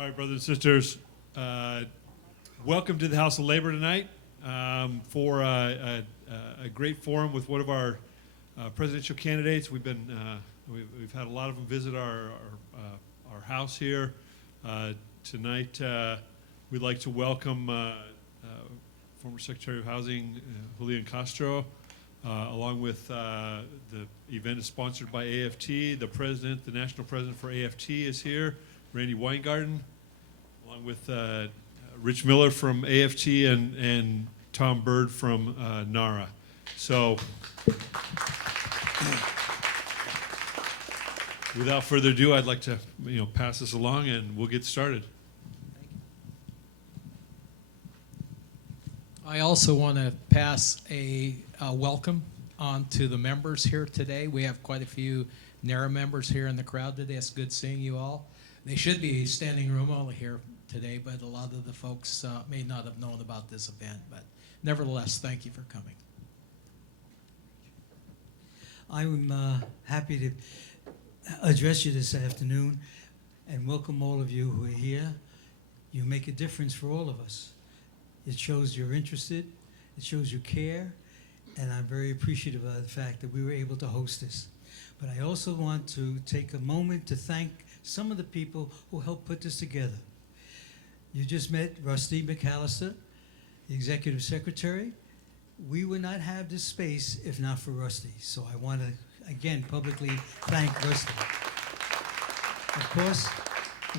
All right, brothers and sisters, welcome to the House of Labor tonight for a great forum with one of our presidential candidates. We've had a lot of them visit our house here. Tonight, we'd like to welcome former Secretary of Housing Julián Castro, along with the event is sponsored by AFT. The national president for AFT is here, Randy Weingarten, along with Rich Miller from AFT and Tom Bird from NARA. So, without further ado, I'd like to pass this along, and we'll get started. I also want to pass a welcome on to the members here today. We have quite a few NARA members here in the crowd today. It's good seeing you all. They should be standing room only here today, but a lot of the folks may not have known about this event. But nevertheless, thank you for coming. I'm happy to address you this afternoon and welcome all of you who are here. You make a difference for all of us. It shows you're interested, it shows you care, and I'm very appreciative of the fact that we were able to host this. But I also want to take a moment to thank some of the people who helped put this together. You just met Rusty McAllister, the Executive Secretary. We would not have this space if not for Rusty. So I want to, again, publicly thank Rusty. Of course,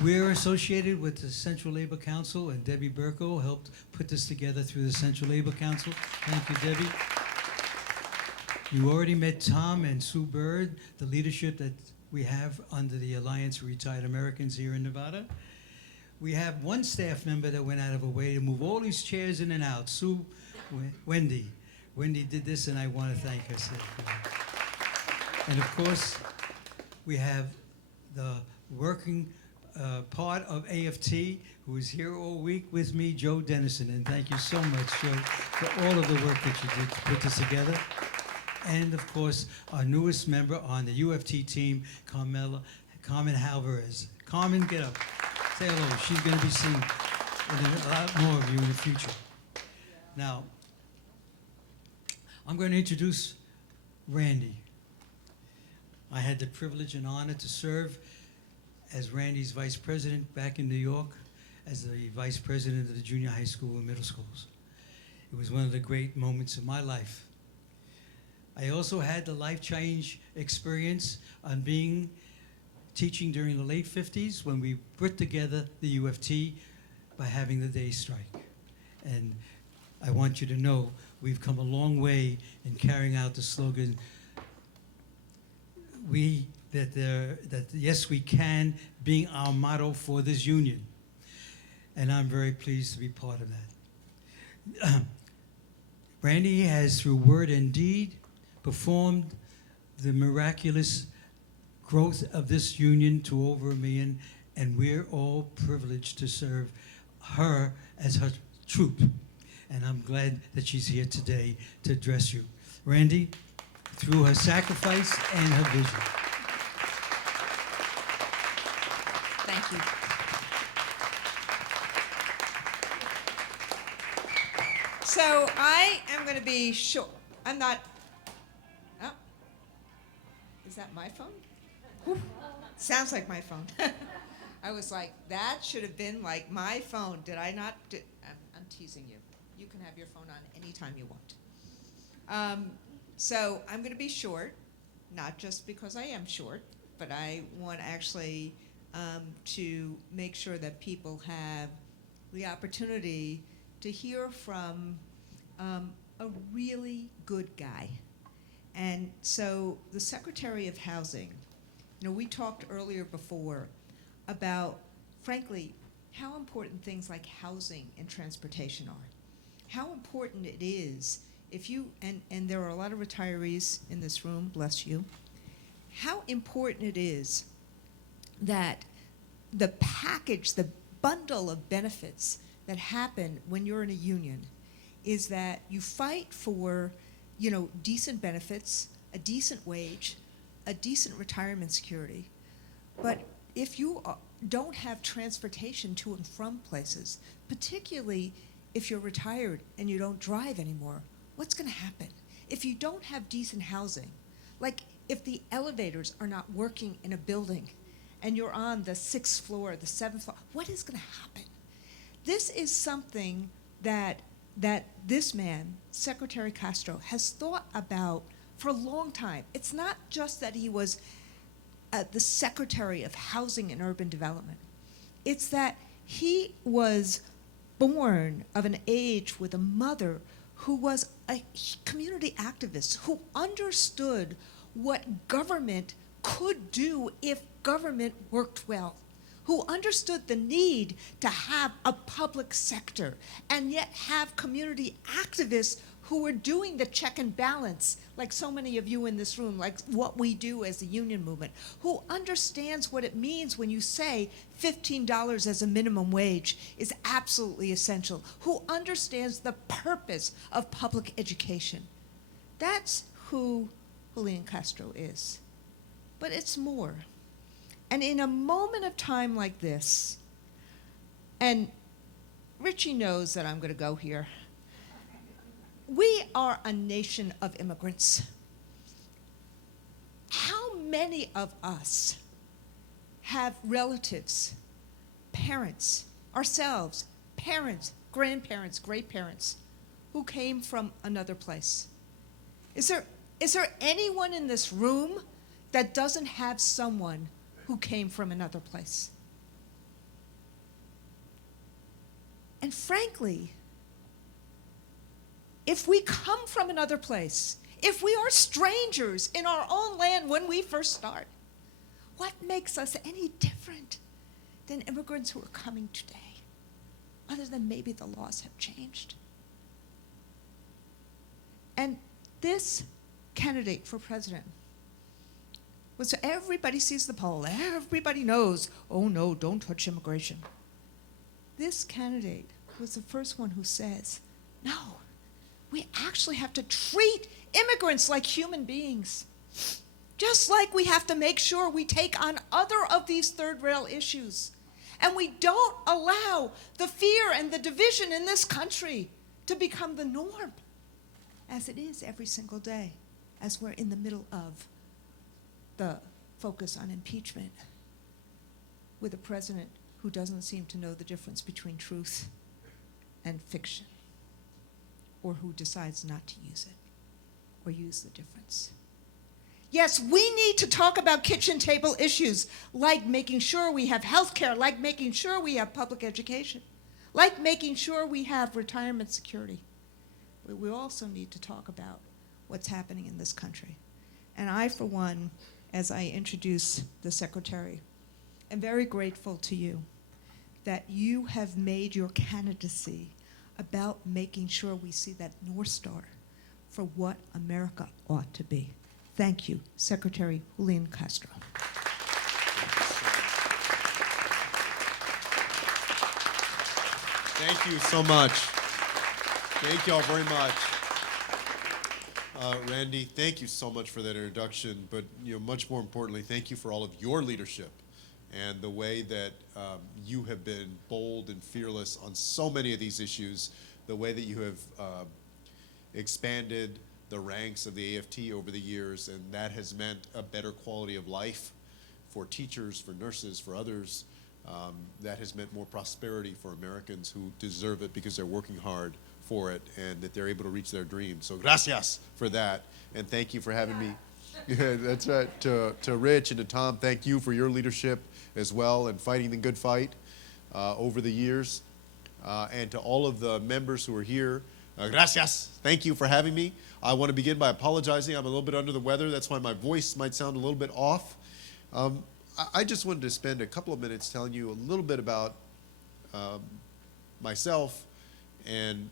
we're associated with the Central Labor Council, and Debbie Burko helped put this together through the Central Labor Council. Thank you, Debbie. You already met Tom and Sue Bird, the leadership that we have under the Alliance for Retired Americans here in Nevada. We have one staff member that went out of her way to move all these chairs in and out. Wendy. Wendy did this, and I want to thank her. And of course, we have the working part of AFT, who is here all week with me, Joe Dennison. And thank you so much, Joe, for all of the work that you did to put this together. And of course, our newest member on the UFT team, Carmen Alvarez. Carmen, get up. Say hello. She's going to be seen with a lot more of you in the future. Now, I'm going to introduce Randy. I had the privilege and honor to serve as Randy's vice president back in New York, as the vice president of the junior high school and middle schools. It was one of the great moments of my life. I also had the life change experience on teaching during the late 50s when we put together the UFT by having the day strike. And I want you to know we've come a long way in carrying out the slogan, that yes, we can, being our motto for this union. And I'm very pleased to be part of that. Randy has, through word and deed, performed the miraculous growth of this union to over 1 million, and we're all privileged to serve her as her troop. And I'm glad that she's here today to address you. Randy, through her sacrifice and her vision. Thank you. So I am going to be short. I'm not. Oh, is that my phone? Whew. Sounds like my phone. I was like, that should have been like my phone. Did I not? I'm teasing you. You can have your phone on anytime you want. So I'm going to be short, not just because I am short, but I want actually to make sure that people have the opportunity to hear from a really good guy. And so the Secretary of Housing, we talked earlier before about, frankly, how important things like housing and transportation are. How important it is if you, and there are a lot of retirees in this room, bless you, how important it is that the package, the bundle of benefits that happen when you're in a union is that you fight for, decent benefits, a decent wage, a decent retirement security. But if you don't have transportation to and from places, particularly if you're retired and you don't drive anymore, what's going to happen? If you don't have decent housing, like if the elevators are not working in a building and you're on the 6th floor, the 7th floor, what is going to happen? This is something that this man, Secretary Castro, has thought about for a long time. It's not just that he was the Secretary of Housing and Urban Development. It's that he was born of an age with a mother who was a community activist, who understood what government could do if government worked well, who understood the need to have a public sector and yet have community activists who were doing the check and balance, like so many of you in this room, like what we do as a union movement, who understands what it means when you say $15 as a minimum wage is absolutely essential, who understands the purpose of public education. That's who Julián Castro is. But it's more. And in a moment of time like this, and Richie knows that I'm going to go here, we are a nation of immigrants. How many of us have relatives, parents, ourselves, parents, grandparents, great-parents, who came from another place? Is there anyone in this room that doesn't have someone who came from another place? And frankly, if we come from another place, if we are strangers in our own land when we first start, what makes us any different than immigrants who are coming today, other than maybe the laws have changed? And this candidate for president was, everybody sees the poll, everybody knows, oh no, don't touch immigration. This candidate was the first one who says, no, we actually have to treat immigrants like human beings. Just like we have to make sure we take on other of these third rail issues. And we don't allow the fear and the division in this country to become the norm, as it is every single day, as we're in the middle of the focus on impeachment with a president who doesn't seem to know the difference between truth and fiction, or who decides not to use it or use the difference. Yes, we need to talk about kitchen table issues, like making sure we have health care, like making sure we have public education, like making sure we have retirement security. But we also need to talk about what's happening in this country. And I, for one, as I introduce the Secretary, am very grateful to you that you have made your candidacy about making sure we see that North Star for what America ought to be. Thank you, Secretary Julián Castro. Thank you so much. Thank you all very much. Randy, thank you so much for that introduction, but much more importantly, thank you for all of your leadership and the way that you have been bold and fearless on so many of these issues, the way that you have expanded the ranks of the AFT over the years, and that has meant a better quality of life for teachers, for nurses, for others. That has meant more prosperity for Americans who deserve it because they're working hard for it and that they're able to reach their dreams. So gracias for that, and thank you for having me. Yeah, that's right. To Rich and to Tom, thank you for your leadership as well and fighting the good fight over the years. And to all of the members who are here, gracias. Thank you for having me. I want to begin by apologizing. I'm a little bit under the weather. That's why my voice might sound a little bit off. I just wanted to spend a couple of minutes telling you a little bit about myself and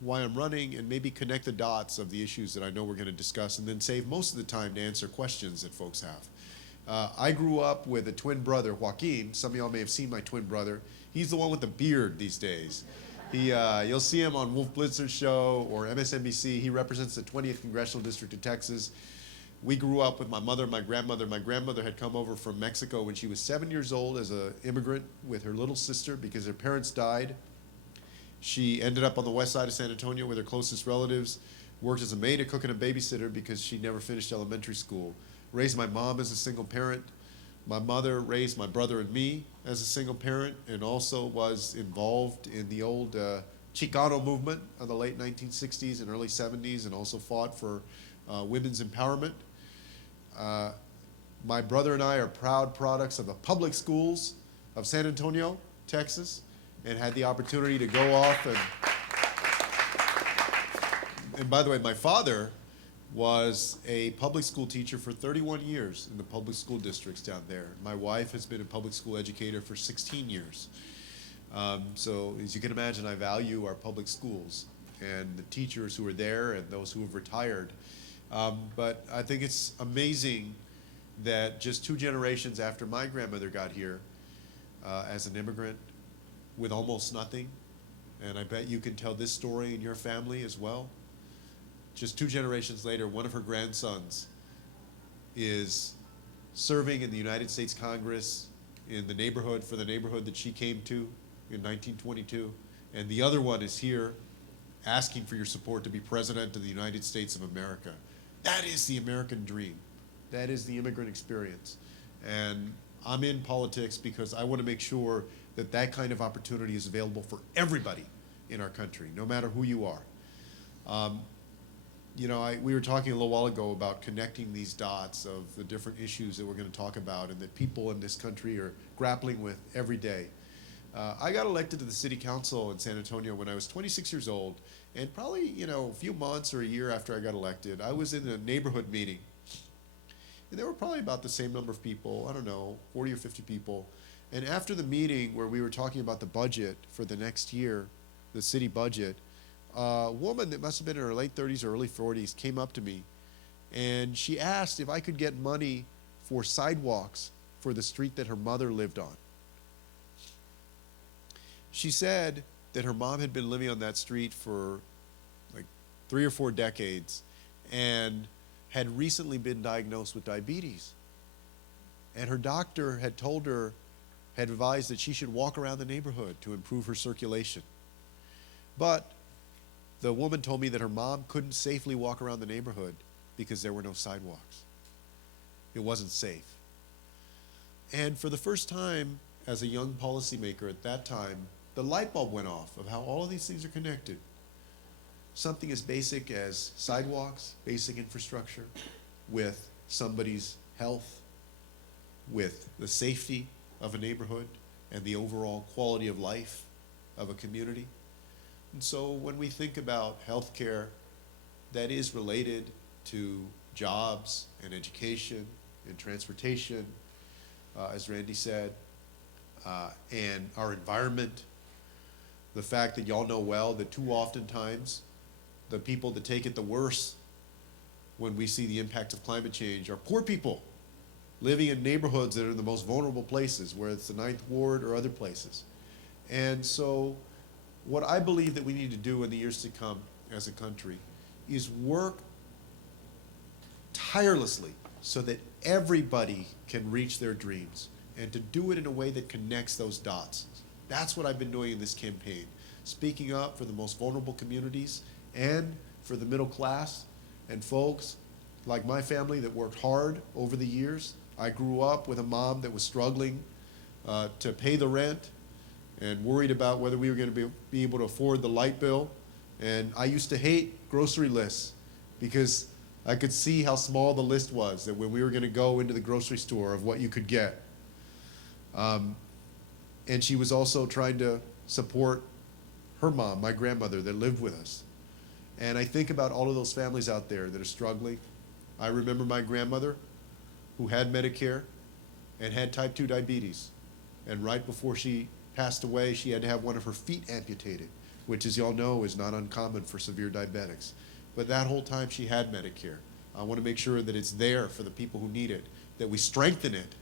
why I'm running, and maybe connect the dots of the issues that I know we're going to discuss, and then save most of the time to answer questions that folks have. I grew up with a twin brother, Joaquin. Some of y'all may have seen my twin brother. He's the one with the beard these days. You'll see him on Wolf Blitzer's show or MSNBC. He represents the 20th Congressional District of Texas. We grew up with my mother and my grandmother. My grandmother had come over from Mexico when she was 7 years old as an immigrant with her little sister because her parents died. She ended up on the west side of San Antonio with her closest relatives, worked as a maid, a cook, and a babysitter because she never finished elementary school. Raised my mom as a single parent. My mother raised my brother and me as a single parent and also was involved in the old Chicano movement of the late 1960s and early 70s and also fought for women's empowerment. My brother and I are proud products of the public schools of San Antonio, Texas, and had the opportunity to go off and by the way, my father was a public school teacher for 31 years in the public school districts down there. My wife has been a public school educator for 16 years. So as you can imagine, I value our public schools and the teachers who are there and those who have retired. But I think it's amazing that just 2 generations after my grandmother got here as an immigrant with almost nothing, and I bet you can tell this story in your family as well. Just 2 generations later, one of her grandsons is serving in the United States Congress in the neighborhood, for the neighborhood that she came to in 1922, and the other one is here asking for your support to be president of the United States of America. That is the American dream. That is the immigrant experience. And I'm in politics because I want to make sure that that kind of opportunity is available for everybody in our country, no matter who you are. You know, we were talking a little while ago about connecting these dots of the different issues that we're going to talk about and that people in this country are grappling with every day. I got elected to the city council in San Antonio when I was 26 years old, and probably, you know, a few months or a year after I got elected, I was in a neighborhood meeting. And there were probably about the same number of people, I don't know, 40 or 50 people. And after the meeting where we were talking about the budget for the next year, the city budget, a woman that must have been in her late 30s or early 40s came up to me and she asked if I could get money for sidewalks for the street that her mother lived on. She said that her mom had been living on that street for like 3 or 4 decades and had recently been diagnosed with diabetes. And her doctor had told her, had advised that she should walk around the neighborhood to improve her circulation. But the woman told me that her mom couldn't safely walk around the neighborhood because there were no sidewalks. It wasn't safe. And for the first time, as a young policymaker at that time, the light bulb went off of how all of these things are connected. Something as basic as sidewalks, basic infrastructure, with somebody's health, with the safety of a neighborhood, and the overall quality of life of a community. And so when we think about healthcare that is related to jobs and education and transportation, as Randy said, and our environment, the fact that y'all know well that too often times the people that take it the worst when we see the impact of climate change are poor people living in neighborhoods that are the most vulnerable places, where it's the 9th Ward or other places. And so what I believe that we need to do in the years to come as a country is work tirelessly so that everybody can reach their dreams, and to do it in a way that connects those dots. That's what I've been doing in this campaign, speaking up for the most vulnerable communities and for the middle class and folks like my family that worked hard over the years. I grew up with a mom that was struggling to pay the rent and worried about whether we were going to be able to afford the light bill. And I used to hate grocery lists because I could see how small the list was, that when we were going to go into the grocery store of what you could get. And she was also trying to support her mom, my grandmother, that lived with us. And I think about all of those families out there that are struggling. I remember my grandmother who had Medicare and had type 2 diabetes. And right before she passed away, she had to have one of her feet amputated, which, as y'all know, is not uncommon for severe diabetics. But that whole time she had Medicare. I want to make sure that it's there for the people who need it, that we strengthen it,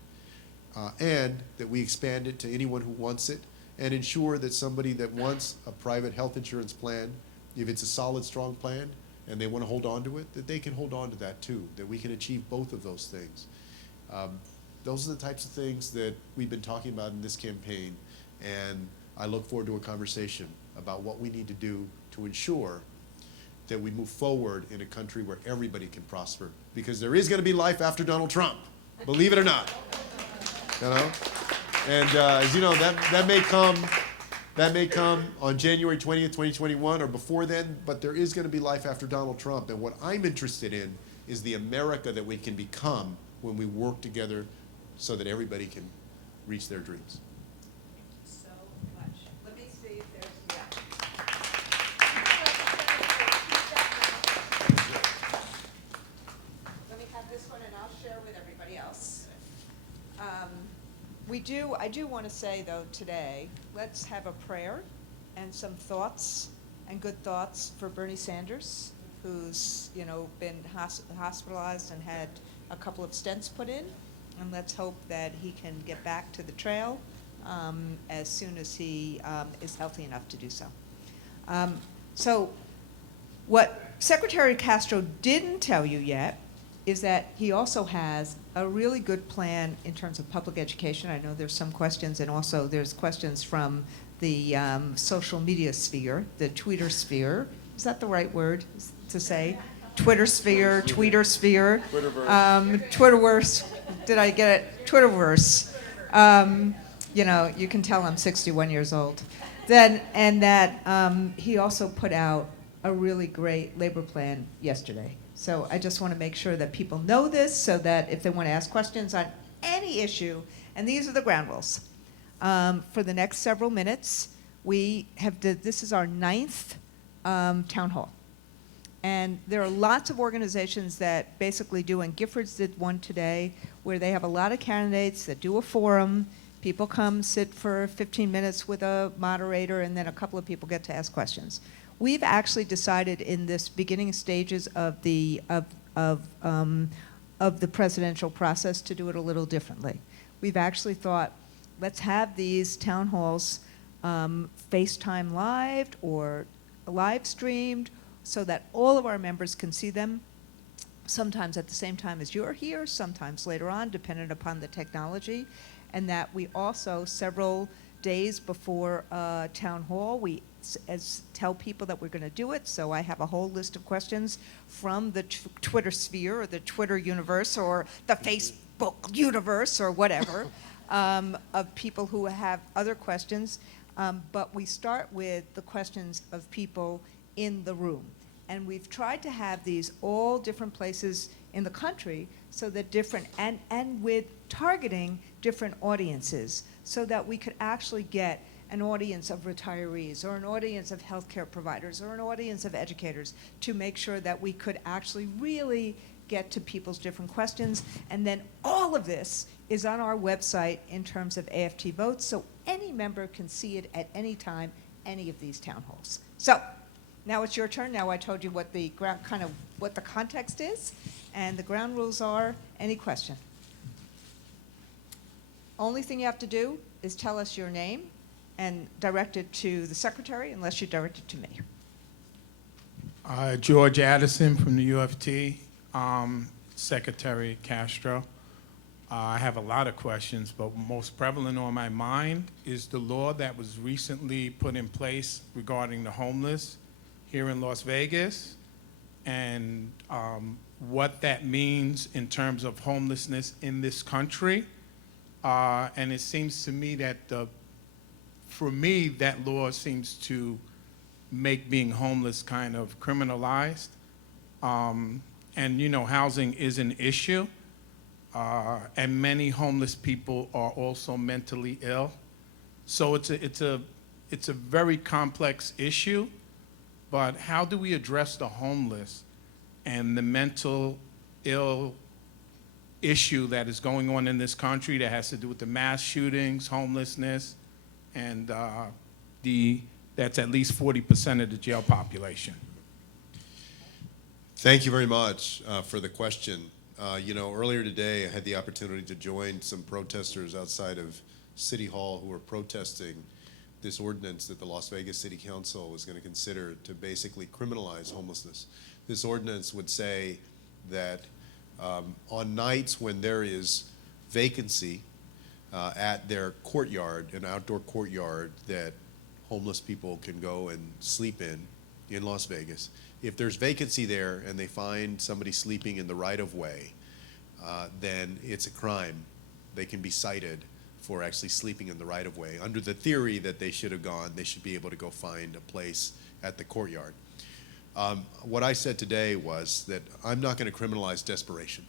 and that we expand it to anyone who wants it, and ensure that somebody that wants a private health insurance plan, if it's a solid, strong plan, and they want to hold on to it, that they can hold on to that too, that we can achieve both of those things. Those are the types of things that we've been talking about in this campaign, and I look forward to a conversation about what we need to do to ensure that we move forward in a country where everybody can prosper, because there is going to be life after Donald Trump, believe it or not. You know, and as you know, that may come on January 20th, 2021, or before then. But there is going to be life after Donald Trump, and what I'm interested in is the America that we can become when we work together, so that everybody can reach their dreams. So much. Let me see if there's, yeah. Let me have this one and I'll share with everybody else. I do want to say though today, let's have a prayer and some thoughts and good thoughts for Bernie Sanders, who's, been hospitalized and had a couple of stents put in. And let's hope that he can get back to the trail as soon as he is healthy enough to do so. So what Secretary Castro didn't tell you yet is that he also has a really good plan in terms of public education. I know there's some questions, and also there's questions from the social media sphere, the Twitter sphere. Is that the right word to say? Twitter sphere, tweeter sphere, Twitterverse. Did I get it? Twitterverse. You can tell I'm 61 years old. He also put out a really great labor plan yesterday. So I just want to make sure that people know this, so that if they want to ask questions on any issue, and these are the ground rules. For the next several minutes, this is our 9th town hall. And there are lots of organizations that basically do, and Giffords did one today, where they have a lot of candidates that do a forum. People come, sit for 15 minutes with a moderator, and then a couple of people get to ask questions. We've actually decided in this beginning stages of the presidential process to do it a little differently. We've actually thought, let's have these town halls FaceTime live or live streamed, so that all of our members can see them, sometimes at the same time as you're here, sometimes later on, depending upon the technology. And that we also, several days before town hall, we tell people that we're going to do it. So I have a whole list of questions from the Twitter sphere, or the Twitter universe, or the Facebook universe, or whatever, of people who have other questions. But we start with the questions of people in the room. And we've tried to have these all different places in the country, so that and with targeting different audiences, so that we could actually get an audience of retirees, or an audience of healthcare providers, or an audience of educators, to make sure that we could actually really get to people's different questions. And then all of this is on our website in terms of AFTVotes, so any member can see it at any time, any of these town halls. So now it's your turn. Now I told you what the what the context is, and the ground rules are any question. Only thing you have to do is tell us your name and direct it to the secretary, unless you direct it to me. George Addison from the UFT, Secretary Castro. I have a lot of questions, but most prevalent on my mind is the law that was recently put in place regarding the homeless here in Las Vegas, and what that means in terms of homelessness in this country. And it seems to me that for me, that law seems to make being homeless kind of criminalized. And housing is an issue. And many homeless people are also mentally ill. So it's a very complex issue. But how do we address the homeless and the mental ill issue that is going on in this country that has to do with the mass shootings, homelessness, and that's at least 40% of the jail population? Thank you very much for the question. Earlier today I had the opportunity to join some protesters outside of City Hall who were protesting this ordinance that the Las Vegas City Council was going to consider to basically criminalize homelessness. This ordinance would say that on nights when there is vacancy at their courtyard, an outdoor courtyard that homeless people can go and sleep in Las Vegas, if there's vacancy there and they find somebody sleeping in the right-of-way, then it's a crime. They can be cited for actually sleeping in the right-of-way. Under the theory that they should have gone, they should be able to go find a place at the courtyard. What I said today was that I'm not going to criminalize desperation.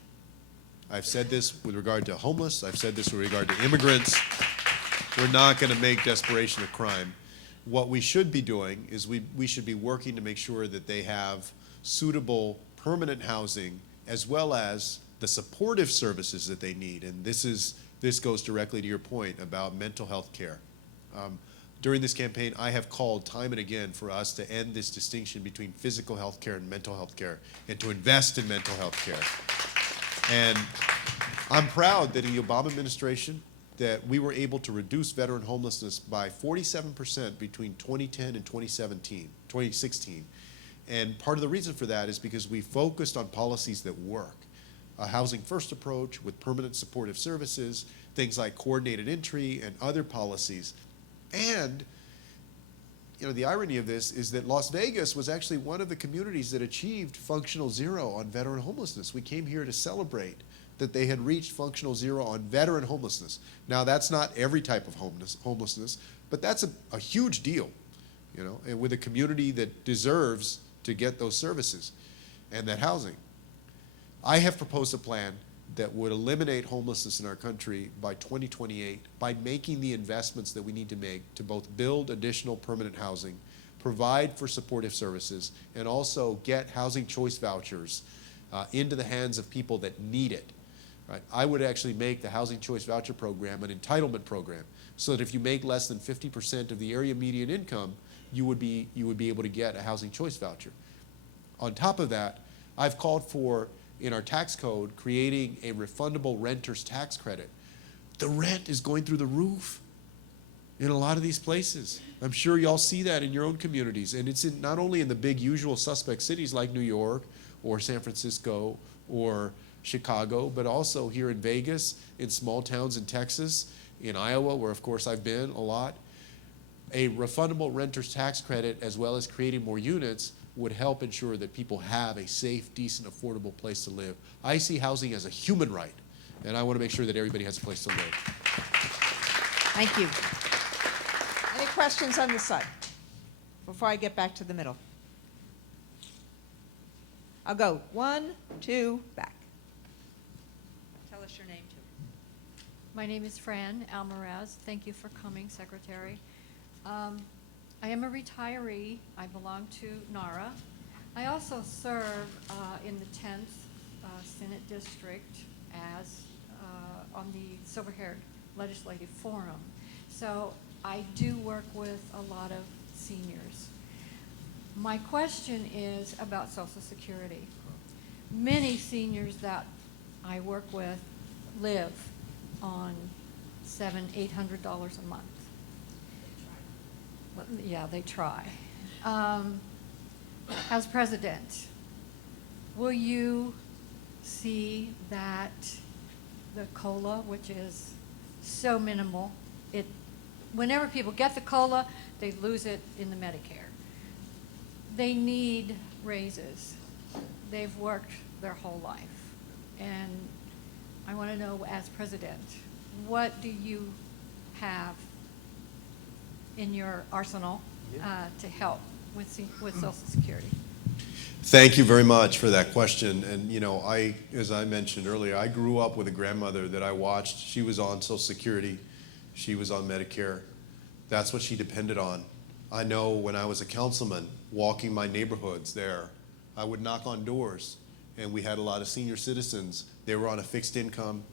I've said this with regard to homeless. I've said this with regard to immigrants. We're not going to make desperation a crime. What we should be doing is we should be working to make sure that they have suitable permanent housing as well as the supportive services that they need. And this goes directly to your point about mental health care. During this campaign, I have called time and again for us to end this distinction between physical health care and mental health care and to invest in mental health care. And I'm proud that in the Obama administration that we were able to reduce veteran homelessness by 47% between 2010 and 2016. And part of the reason for that is because we focused on policies that work. A housing first approach with permanent supportive services, things like coordinated entry and other policies. And the irony of this is that Las Vegas was actually one of the communities that achieved functional zero on veteran homelessness. We came here to celebrate that they had reached functional zero on veteran homelessness. Now, that's not every type of homelessness, but that's a huge deal, and with a community that deserves to get those services and that housing. I have proposed a plan that would eliminate homelessness in our country by 2028 by making the investments that we need to make to both build additional permanent housing, provide for supportive services, and also get housing choice vouchers into the hands of people that need it. Right? I would actually make the housing choice voucher program an entitlement program so that if you make less than 50% of the area median income, you would be able to get a housing choice voucher. On top of that, I've called for, in our tax code, creating a refundable renter's tax credit. The rent is going through the roof in a lot of these places. I'm sure y'all see that in your own communities. And it's not only in the big usual suspect cities like New York or San Francisco or Chicago, but also here in Vegas, in small towns in Texas, in Iowa, where of course I've been a lot. A refundable renter's tax credit, as well as creating more units, would help ensure that people have a safe, decent, affordable place to live. I see housing as a human right, and I want to make sure that everybody has a place to live. Thank you. Any questions on this side before I get back to the middle? I'll go 1, 2, back. Tell us your name, too. My name is Fran Almaraz. Thank you for coming, Secretary. I am a retiree. I belong to NARA. I also serve in the 10th Senate District as on the Silver-Haired Legislative Forum. So I do work with a lot of seniors. My question is about Social Security. Many seniors that I work with live on $700, $800 a month. Yeah, they try. As president, will you see that the COLA, which is so minimal, whenever people get the COLA, they lose it in the Medicare. They need raises. They've worked their whole life. And I want to know, as president, what do you have in your arsenal to help with Social Security? Thank you very much for that question. And as I mentioned earlier, I grew up with a grandmother that I watched. She was on Social Security. She was on Medicare. That's what she depended on. I know when I was a councilman walking my neighborhoods there, I would knock on doors, and we had a lot of senior citizens. They were on a fixed income.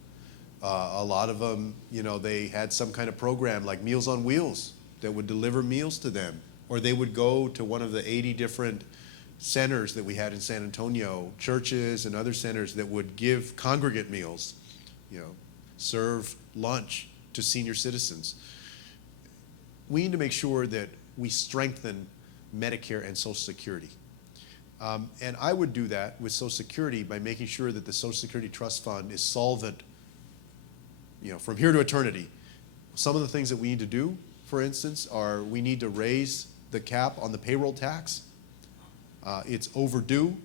A lot of them, they had some kind of program like Meals on Wheels that would deliver meals to them, or they would go to one of the 80 different centers that we had in San Antonio, churches and other centers that would give congregate meals, serve lunch to senior citizens. We need to make sure that we strengthen Medicare and Social Security. And I would do that with Social Security by making sure that the Social Security Trust Fund is solvent, from here to eternity. Some of the things that we need to do, for instance, are we need to raise the cap on the payroll tax. It's overdue.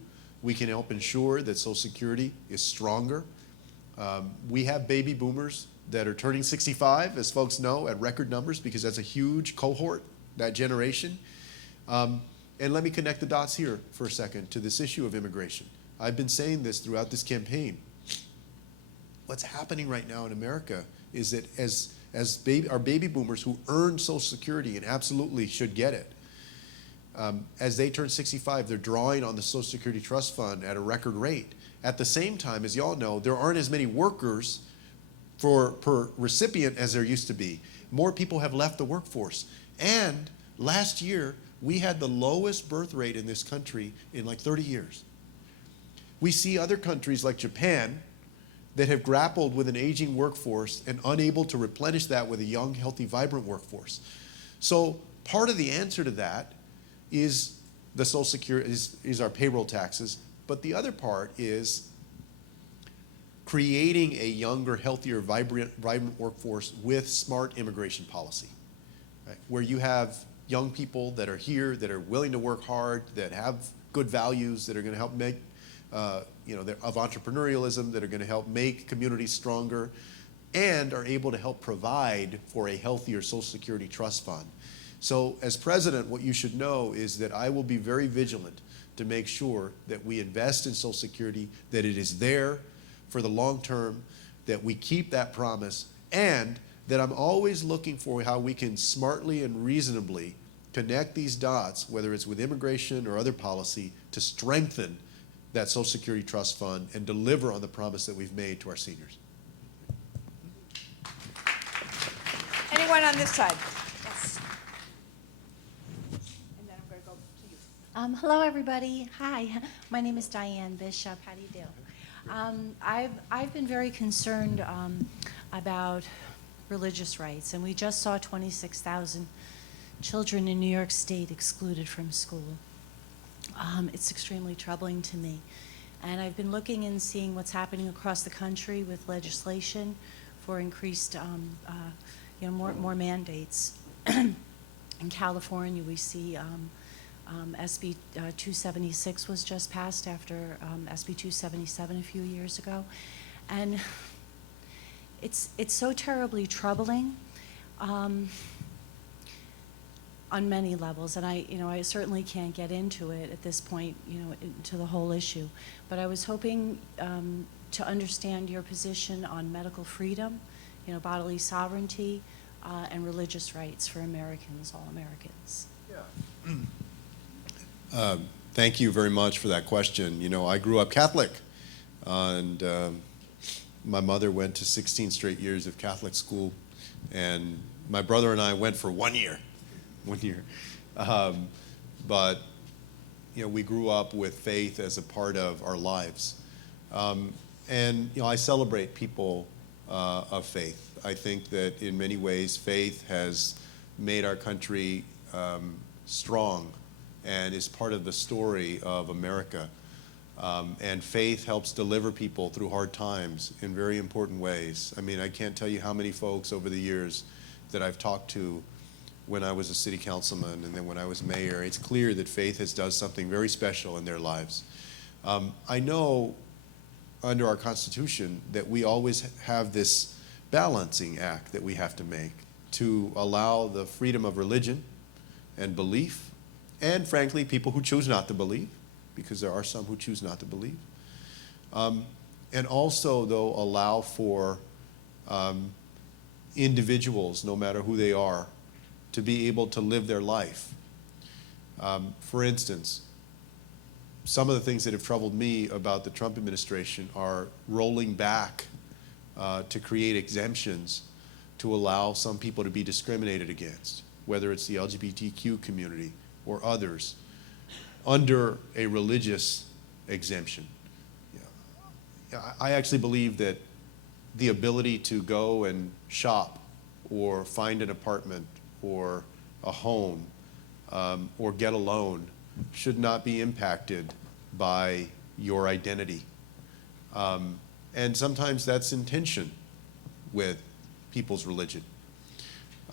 We can help ensure that Social Security is stronger. We have baby boomers that are turning 65, as folks know, at record numbers, because that's a huge cohort, that generation. And let me connect the dots here for a second to this issue of immigration. I've been saying this throughout this campaign. What's happening right now in America is that as our baby boomers who earn Social Security and absolutely should get it, as they turn 65, they're drawing on the Social Security Trust Fund at a record rate. At the same time, as you all know, there aren't as many workers per recipient as there used to be. More people have left the workforce. And last year, we had the lowest birth rate in this country in like 30 years. We see other countries like Japan that have grappled with an aging workforce and unable to replenish that with a young, healthy, vibrant workforce. So part of the answer to that is the Social Security, is our payroll taxes, but the other part is creating a younger, healthier, vibrant workforce with smart immigration policy, right? Where you have young people that are here, that are willing to work hard, that have good values, that are going to help make, of entrepreneurialism, that are going to help make communities stronger, and are able to help provide for a healthier Social Security Trust Fund. So as president, what you should know is that I will be very vigilant to make sure that we invest in Social Security, that it is there for the long term, that we keep that promise, and that I'm always looking for how we can smartly and reasonably connect these dots, whether it's with immigration or other policy, to strengthen that Social Security Trust Fund and deliver on the promise that we've made to our seniors. Anyone on this side? Yes. And then I'm going to go to you. Hello, everybody. Hi, my name is Diane Bishop. How do you do? I've been very concerned about religious rights, and we just saw 26,000 children in New York State excluded from school. It's extremely troubling to me, and I've been looking and seeing what's happening across the country with legislation for increased, more mandates. In California, we see SB 276 was just passed after SB 277 a few years ago, and it's so terribly troubling on many levels, and I certainly can't get into it at this point, into the whole issue, but I was hoping to understand your position on medical freedom, bodily sovereignty, and religious rights for Americans, all Americans. Yeah. Thank you very much for that question. I grew up Catholic, and my mother went to 16 straight years of Catholic school, and my brother and I went for 1 year. 1 year. But we grew up with faith as a part of our lives. And I celebrate people of faith. I think that in many ways faith has made our country strong and is part of the story of America. And faith helps deliver people through hard times in very important ways. I mean, I can't tell you how many folks over the years that I've talked to when I was a city councilman and then when I was mayor. It's clear that faith has done something very special in their lives. I know under our Constitution that we always have this balancing act that we have to make to allow the freedom of religion and belief, and frankly, people who choose not to believe, because there are some who choose not to believe. And also, though, allow for individuals, no matter who they are, to be able to live their life. For instance, some of the things that have troubled me about the Trump administration are rolling back to create exemptions to allow some people to be discriminated against, whether it's the LGBTQ community or others, under a religious exemption. I actually believe that the ability to go and shop or find an apartment or a home or get a loan should not be impacted by your identity. And sometimes that's in tension with people's religion.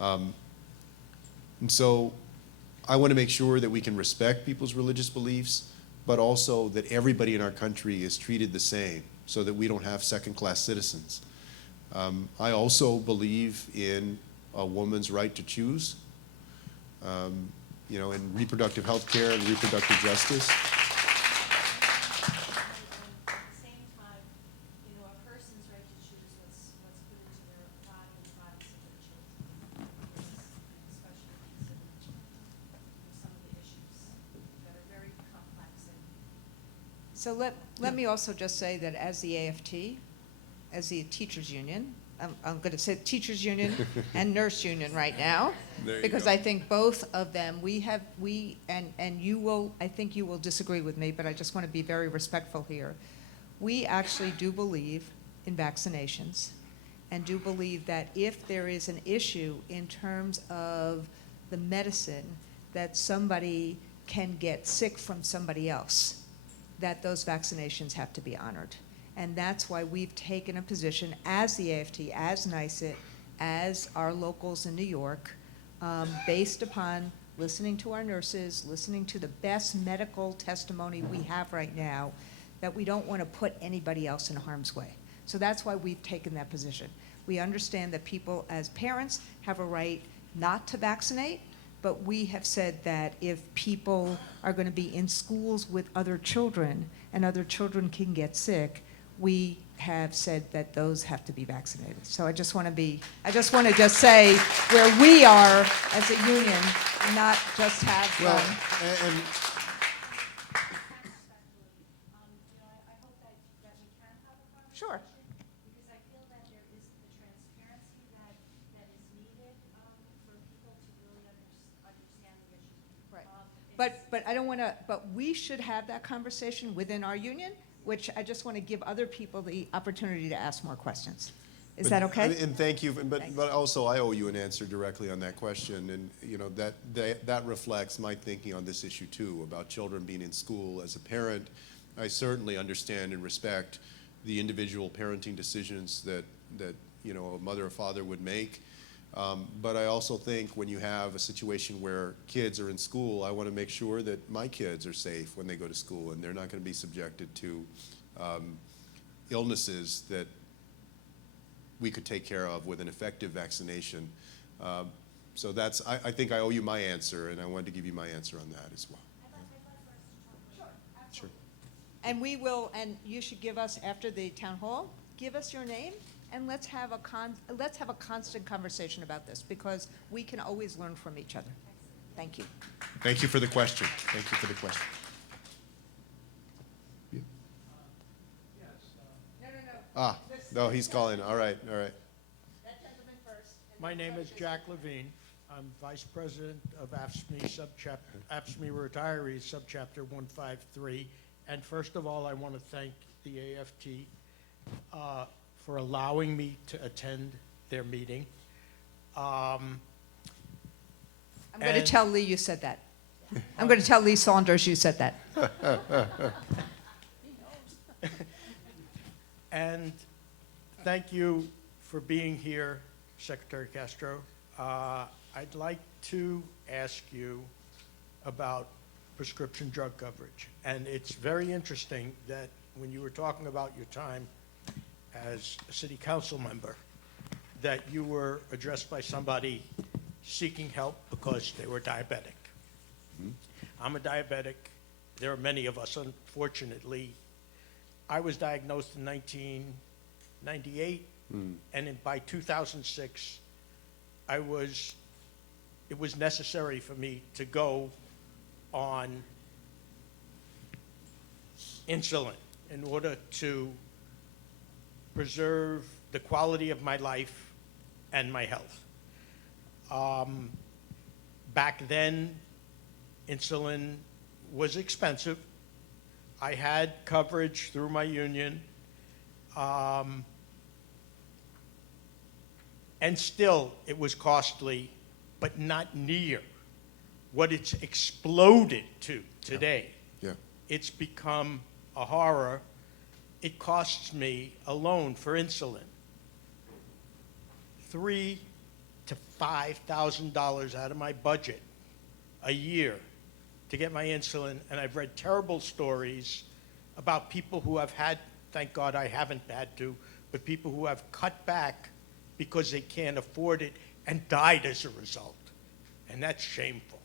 And so I want to make sure that we can respect people's religious beliefs, but also that everybody in our country is treated the same so that we don't have second-class citizens. I also believe in a woman's right to choose, in reproductive health care and reproductive justice. At the same time, a person's right to choose what's put into their body and the bodies of their children, especially considering some of the issues that are very complex. So let me also just say that as the AFT, as the teachers union, I'm going to say teachers union and nurse union right now, There you because go. I think both of them, and you will, I think you will disagree with me, but I just want to be very respectful here. We actually do believe in vaccinations and do believe that if there is an issue in terms of the medicine that somebody can get sick from somebody else, that those vaccinations have to be honored. And that's why we've taken a position as the AFT, as NICET, as our locals in New York, based upon listening to our nurses, listening to the best medical testimony we have right now, that we don't want to put anybody else in harm's way. So that's why we've taken that position. We understand that people as parents have a right not to vaccinate, but we have said that if people are going to be in schools with other children and other children can get sick, we have said that those have to be vaccinated. So I just want to just say where we are as a union, not just have Well, fun. and I hope that we can have a conversation. Sure. Because I feel that there is the transparency that is needed for people to really understand the issue. Right. It's- But I don't want to, but we should have that conversation within our union, which I just want to give other people the opportunity to ask more questions. Is that okay? And thank you, Thanks. but also I owe you an answer directly on that question, and that reflects my thinking on this issue too, about children being in school. As a parent, I certainly understand and respect the individual parenting decisions that a mother or father would make. But I also think when you have a situation where kids are in school, I want to make sure that my kids are safe when they go to school and they're not going to be subjected to illnesses that we could take care of with an effective vaccination. So I think I owe you my answer, and I wanted to give you my answer on that as well. Sure. And we will, and you should give us, after the town hall, give us your name, and let's have a constant conversation about this, because we can always learn from each other. Thank you. Thank you for the question. Thank you for the question. Ah, no, he's calling. All right, all right. That gentleman first. My name is Jack Levine. I'm Vice President of AFTVotes Retirees Subchapter 153. And first of all, I want to thank the AFT for allowing me to attend their meeting. I'm going to And- tell Lee you said that. I'm going to tell Lee Saunders you said that. And thank you for being here, Secretary Castro. I'd like to ask you about prescription drug coverage. And it's very interesting that when you were talking about your time as a city council member, that you were addressed by somebody seeking help because they were diabetic. I'm a diabetic. There are many of us, unfortunately. I was diagnosed in 1998, and by 2006, it was necessary for me to go on insulin in order to preserve the quality of my life and my health. Back then, insulin was expensive. I had coverage through my union, and still it was costly, but not near what it's exploded to today. Yeah. it's become a horror. It costs me alone for insulin $3,000 to $5,000 out of my budget a year to get my insulin, and I've read terrible stories about people who have had, thank God I haven't had to, but people who have cut back because they can't afford it and died as a result, and that's shameful.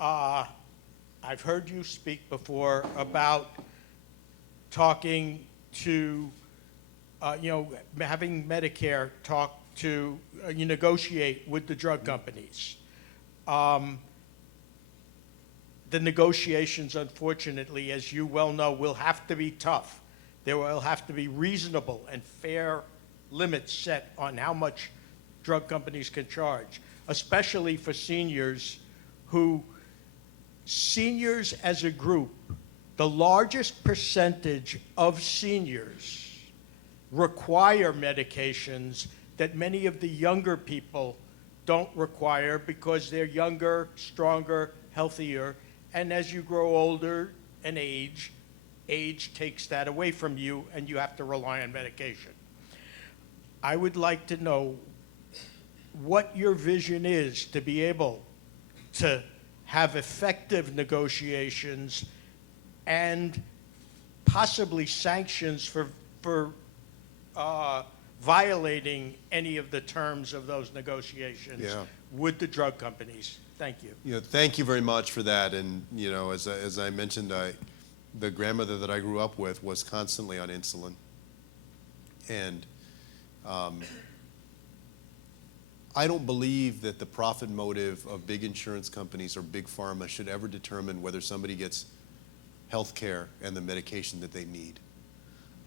I've heard you speak before about talking to, having Medicare talk to, you negotiate with the drug companies. The negotiations, unfortunately, as you well know, will have to be tough. There will have to be reasonable and fair limits set on how much drug companies can charge, especially for seniors seniors as a group, the largest percentage of seniors require medications that many of the younger people don't require because they're younger, stronger, healthier, and as you grow older and age takes that away from you and you have to rely on medication. I would like to know what your vision is to be able to have effective negotiations and possibly sanctions for violating any of the terms of those negotiations with the drug companies. Thank you. Thank you very much for that. And as I mentioned, the grandmother that I grew up with was constantly on insulin, and I don't believe that the profit motive of big insurance companies or big pharma should ever determine whether somebody gets health care and the medication that they need.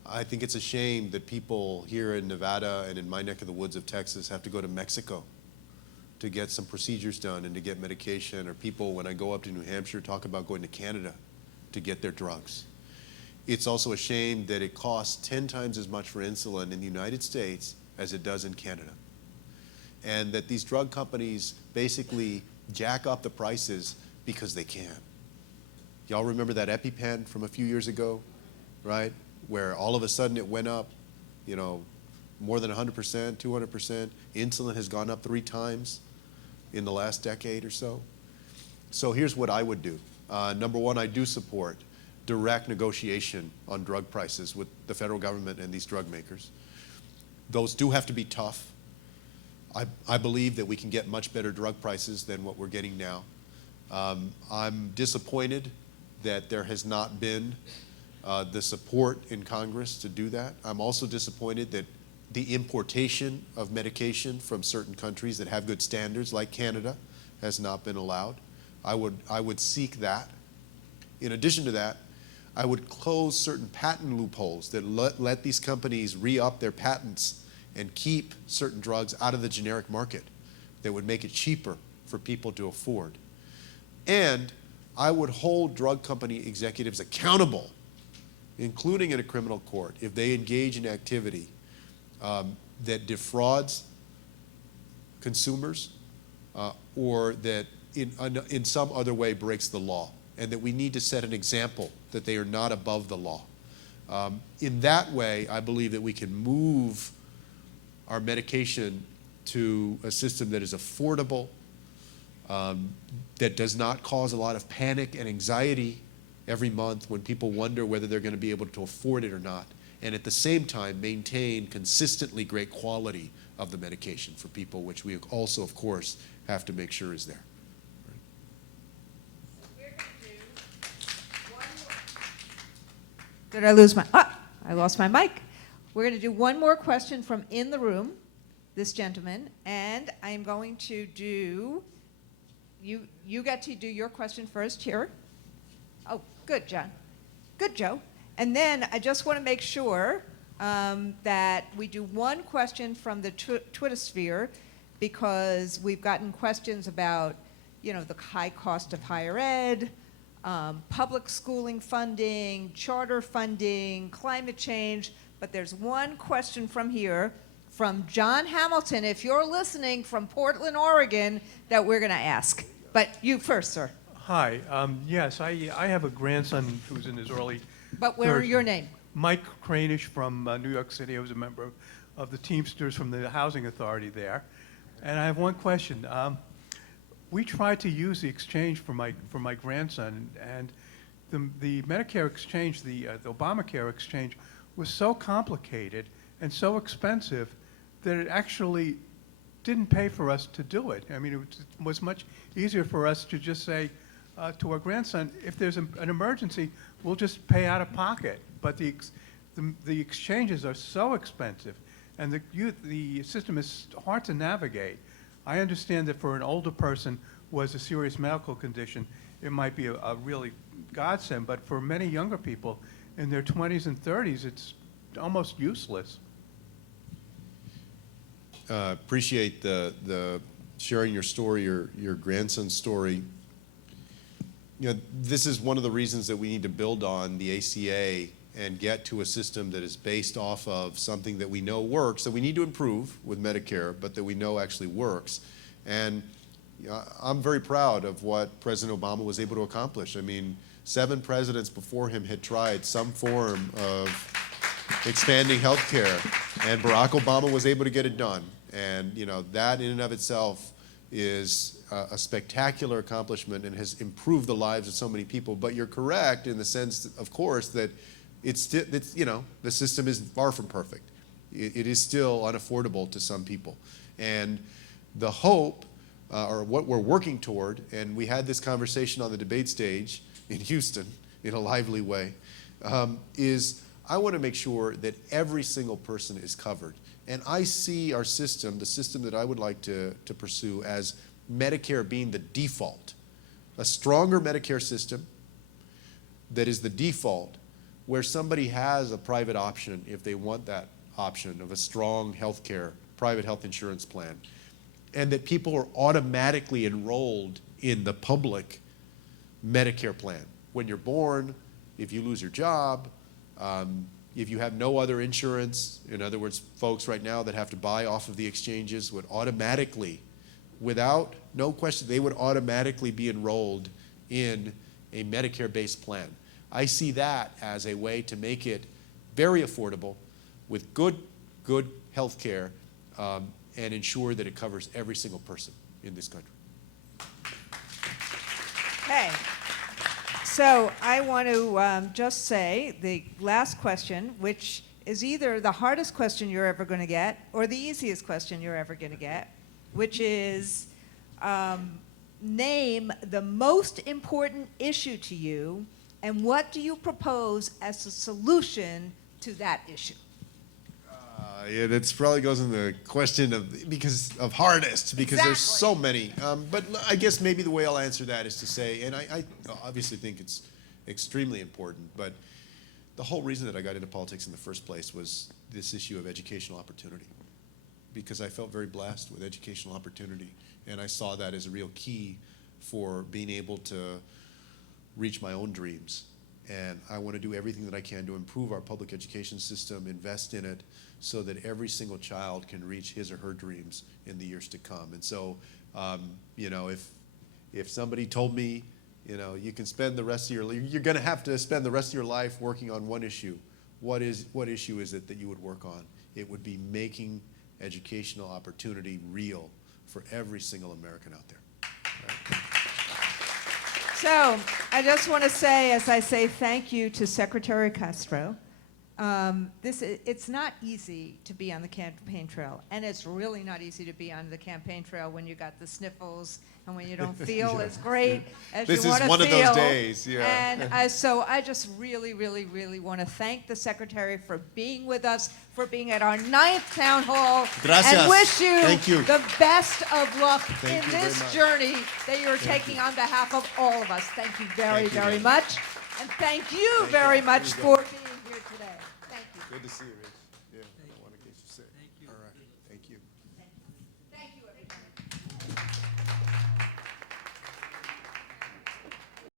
I think it's a shame that people here in Nevada and in my neck of the woods of Texas have to go to Mexico to get some procedures done and to get medication, or people, when I go up to New Hampshire, talk about going to Canada to get their drugs. It's also a shame that it costs 10 times as much for insulin in the United States as it does in Canada, and that these drug companies basically jack up the prices because they can. Y'all remember that EpiPen from a few years ago, right? Where all of a sudden it went up, more than 100%, 200%. Insulin has gone up 3 times in the last decade or so. So here's what I would do. Number one, I do support direct negotiation on drug prices with the federal government and these drug makers. Those do have to be tough. I believe that we can get much better drug prices than what we're getting now. I'm disappointed that there has not been the support in Congress to do that. I'm also disappointed that the importation of medication from certain countries that have good standards, like Canada, has not been allowed. I would seek that. In addition to that, I would close certain patent loopholes that let these companies re-up their patents and keep certain drugs out of the generic market that would make it cheaper for people to afford. And I would hold drug company executives accountable, including in a criminal court, if they engage in activity that defrauds consumers or that in some other way breaks the law, and that we need to set an example that they are not above the law. In that way, I believe that we can move our medication to a system that is affordable, that does not cause a lot of panic and anxiety every month when people wonder whether they're going to be able to afford it or not, and at the same time maintain consistently great quality of the medication for people, which we also, of course, have to make sure is there. We're going to do one more. Did I lose my, I lost my mic. We're going to do one more question from in the room, this gentleman, and I'm going to do, you get to do your question first here. Oh, good, John. Good, Joe. And then I just want to make sure that we do one question from the Twitter sphere, because we've gotten questions about, the high cost of higher ed, public schooling funding, charter funding, climate change. But there's one question from here, from John Hamilton, if you're listening from Portland, Oregon, that we're going to ask. But you first, sir. Hi, yes, I have a grandson who's in his early But where are Third. your name? Mike Cranish from New York City. I was a member of the Teamsters from the Housing Authority there. And I have one question. We tried to use the exchange for my grandson, and the Medicare exchange, the Obamacare exchange, was so complicated and so expensive that it actually didn't pay for us to do it. I mean, it was much easier for us to just say to our grandson, if there's an emergency, we'll just pay out of pocket. But the exchanges are so expensive, and the system is hard to navigate. I understand that for an older person who has a serious medical condition, it might be a really godsend, but for many younger people in their 20s and 30s, it's almost useless. Appreciate the sharing your story, your grandson's story. You know, this is one of the reasons that we need to build on the ACA and get to a system that is based off of something that we know works, that we need to improve with Medicare, but that we know actually works. And I'm very proud of what President Obama was able to accomplish. I mean, 7 presidents before him had tried some form of expanding health care, and Barack Obama was able to get it done. And you know, that in and of itself is a spectacular accomplishment and has improved the lives of so many people. But you're correct in the sense, of course, that it's you know, the system is far from perfect. It is still unaffordable to some people. And the hope, or what we're working toward, and we had this conversation on the debate stage in Houston in a lively way, is I want to make sure that every single person is covered. And I see our system, the system that I would like to pursue, as Medicare being the default. A stronger Medicare system that is the default, where somebody has a private option if they want that option of a strong health care, private health insurance plan, and that people are automatically enrolled in the public Medicare plan. When you're born, if you lose your job, if you have no other insurance, in other words, folks right now that have to buy off of the exchanges would automatically, without no question, they would automatically be enrolled in a Medicare-based plan. I see that as a way to make it very affordable with good health care and ensure that it covers every single person in this country. Okay. So I want to just say the last question, which is either the hardest question you're ever going to get or the easiest question you're ever going to get, which is name the most important issue to you and what do you propose as a solution to that issue? Yeah, that probably goes in the question of, because of hardest, because there's so many. But I guess maybe the way I'll answer that is to say, and I obviously think it's extremely important, but the whole reason that I got into politics in the first place was this issue of educational opportunity, because I felt very blessed with educational opportunity, and I saw that as a real key for being able to reach my own dreams. And I want to do everything that I can to improve our public education system, invest in it, so that every single child can reach his or her dreams in the years to come. And so, you know, if somebody told me, you know, you can spend the rest of you're going to have to spend the rest of your life working on one issue, what issue is it that you would work on? It would be making educational opportunity real for every single American out there. Right? So I just want to say, as I say thank you to Secretary Castro, it's not easy to be on the campaign trail, and it's really not easy to be on the campaign trail when you got the sniffles and when you don't feel as great as you want to feel. This is one of those days, yeah. And so I just really, really, really want to thank the Secretary for being with us, for being at our 9th Town Hall. Gracias. And wish you, Thank you. the best of luck Thank in you this very much. journey that you're taking on behalf of all of us. Thank you very, Thank you, very ma'am. much. And thank you Thank very you. much Here we for go. being here today. Thank you. Good to see you, Rich.